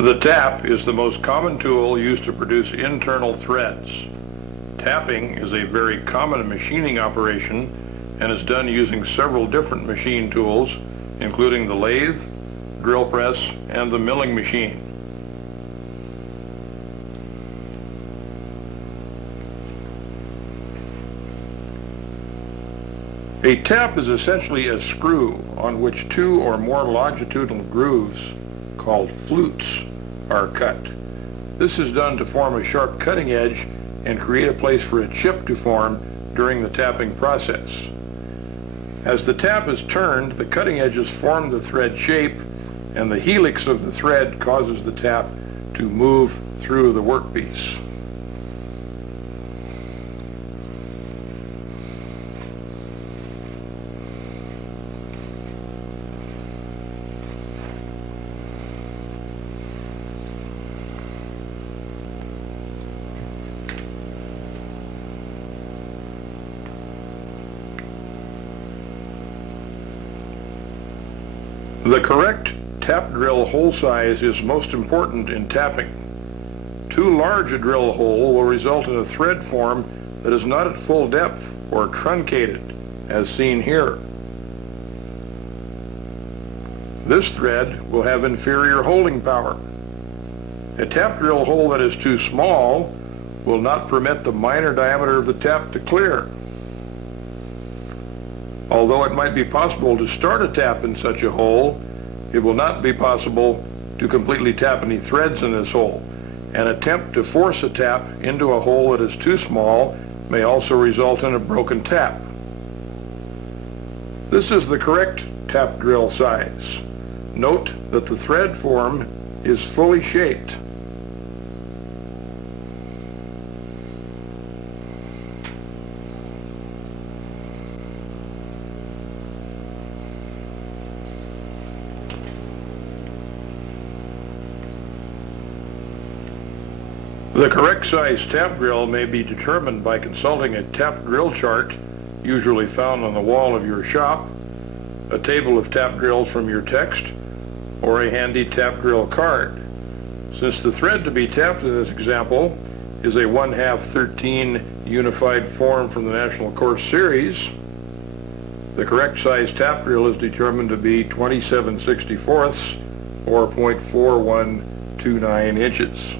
The tap is the most common tool used to produce internal threads. Tapping is a very common machining operation and is done using several different machine tools, including the lathe, drill press, and the milling machine. A tap is essentially a screw on which two or more longitudinal grooves, called flutes, are cut. This is done to form a sharp cutting edge and create a place for a chip to form during the tapping process. As the tap is turned, the cutting edges form the thread shape, and the helix of the thread causes the tap to move through the workpiece. The correct tap drill hole size is most important in tapping. Too large a drill hole will result in a thread form that is not at full depth or truncated, as seen here. This thread will have inferior holding power. A tap drill hole that is too small will not permit the minor diameter of the tap to clear. Although it might be possible to start a tap in such a hole, it will not be possible to completely tap any threads in this hole. An attempt to force a tap into a hole that is too small may also result in a broken tap. This is the correct tap drill size. Note that the thread form is fully shaped. The correct size tap drill may be determined by consulting a tap drill chart, usually found on the wall of your shop, a table of tap drills from your text, or a handy tap drill card. Since the thread to be tapped in this example is a 1/2 13 unified form from the National Course Series, the correct size tap drill is determined to be 27/64 or 0.4129 inches.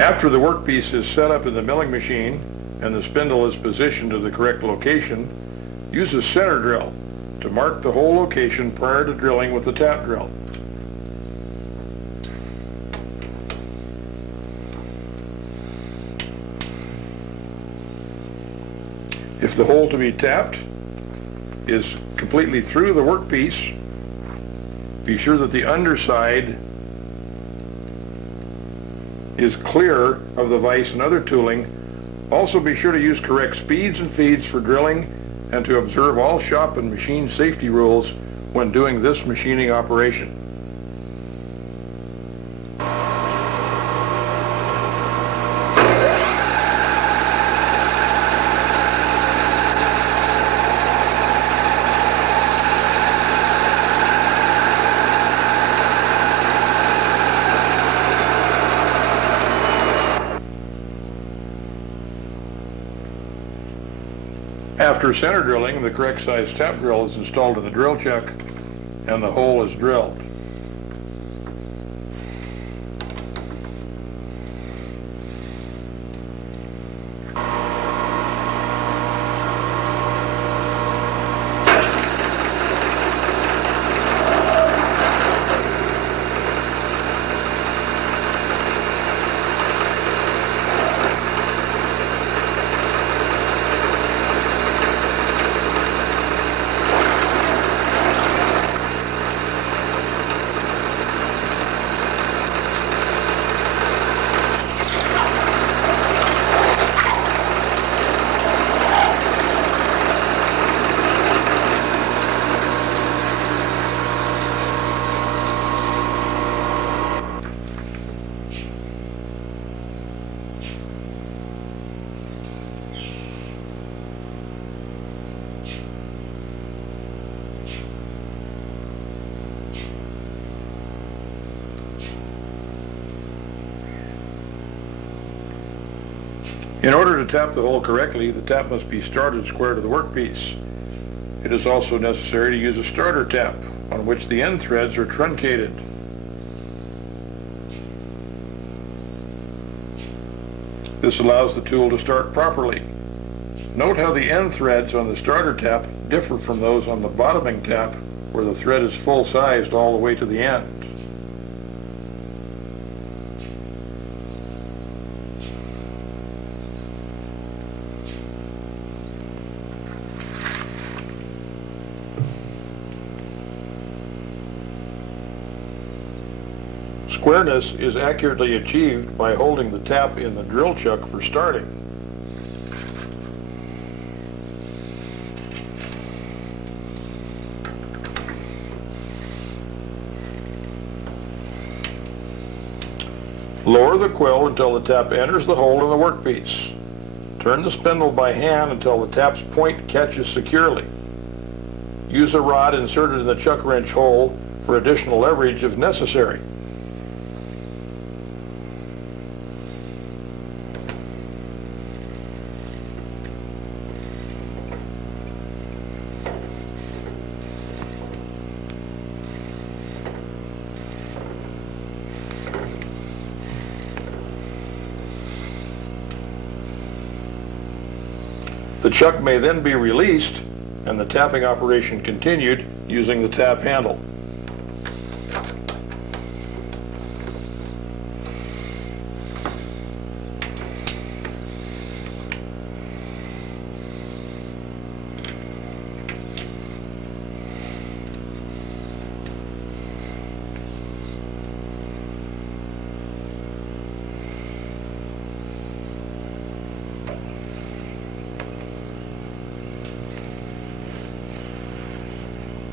After the workpiece is set up in the milling machine and the spindle is positioned to the correct location, use a center drill to mark the hole location prior to drilling with the tap drill. If the hole to be tapped is completely through the workpiece, be sure that the underside is clear of the vise and other tooling. Also be sure to use correct speeds and feeds for drilling and to observe all shop and machine safety rules when doing this machining operation. After center drilling, the correct size tap drill is installed to the drill chuck and the hole is drilled. In order to tap the hole correctly, the tap must be started square to the workpiece. It is also necessary to use a starter tap on which the end threads are truncated. This allows the tool to start properly. Note how the end threads on the starter tap differ from those on the bottoming tap, where the thread is full-sized all the way to the end. Squareness is accurately achieved by holding the tap in the drill chuck for starting. Lower the quill until the tap enters the hole in the workpiece. Turn the spindle by hand until the tap's point catches securely. Use a rod inserted in the chuck wrench hole for additional leverage if necessary. The chuck may then be released and the tapping operation continued using the tap handle.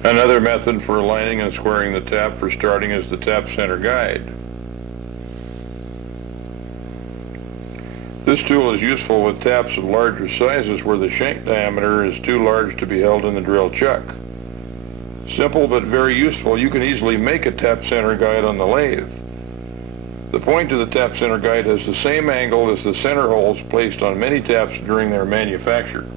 Another method for aligning and squaring the tap for starting is the tap center guide. This tool is useful with taps of larger sizes where the shank diameter is too large to be held in the drill chuck. Simple but very useful, you can easily make a tap center guide on the lathe. The point of the tap center guide has the same angle as the center holes placed on many taps during their manufacture.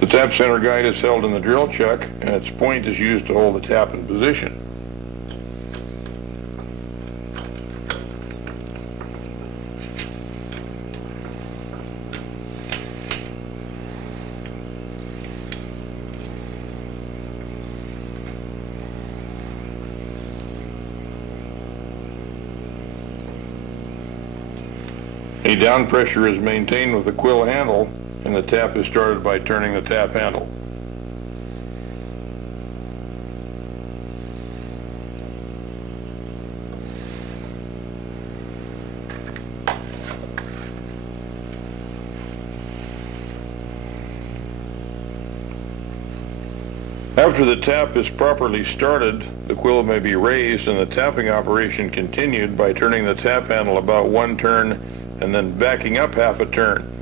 The tap center guide is held in the drill chuck and its point is used to hold the tap in position. A down pressure is maintained with the quill handle and the tap is started by turning the tap handle. After the tap is properly started, the quill may be raised and the tapping operation continued by turning the tap handle about one turn and then backing up half a turn.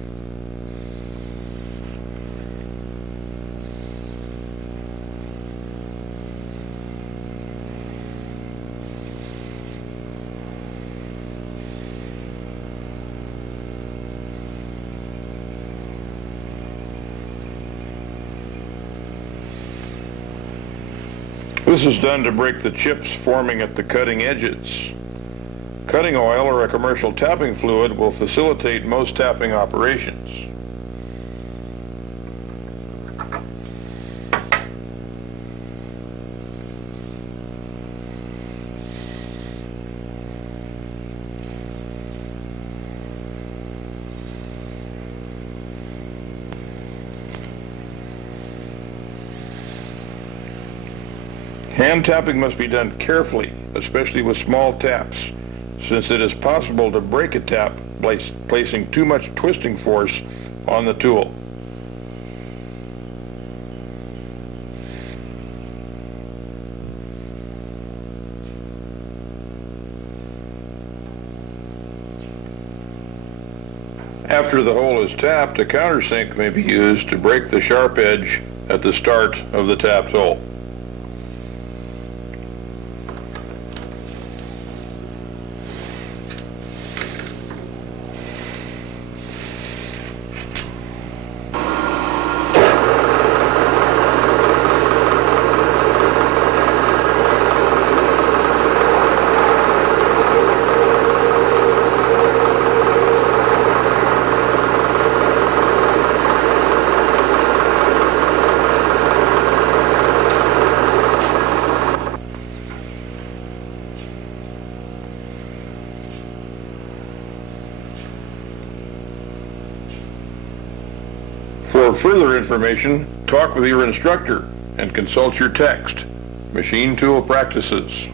This is done to break the chips forming at the cutting edges. Cutting oil or a commercial tapping fluid will facilitate most tapping operations. Hand tapping must be done carefully, especially with small taps, since it is possible to break a tap placing too much twisting force on the tool. After the hole is tapped, a countersink may be used to break the sharp edge at the start of the tapped hole. For further information, talk with your instructor and consult your text. Machine Tool Practices.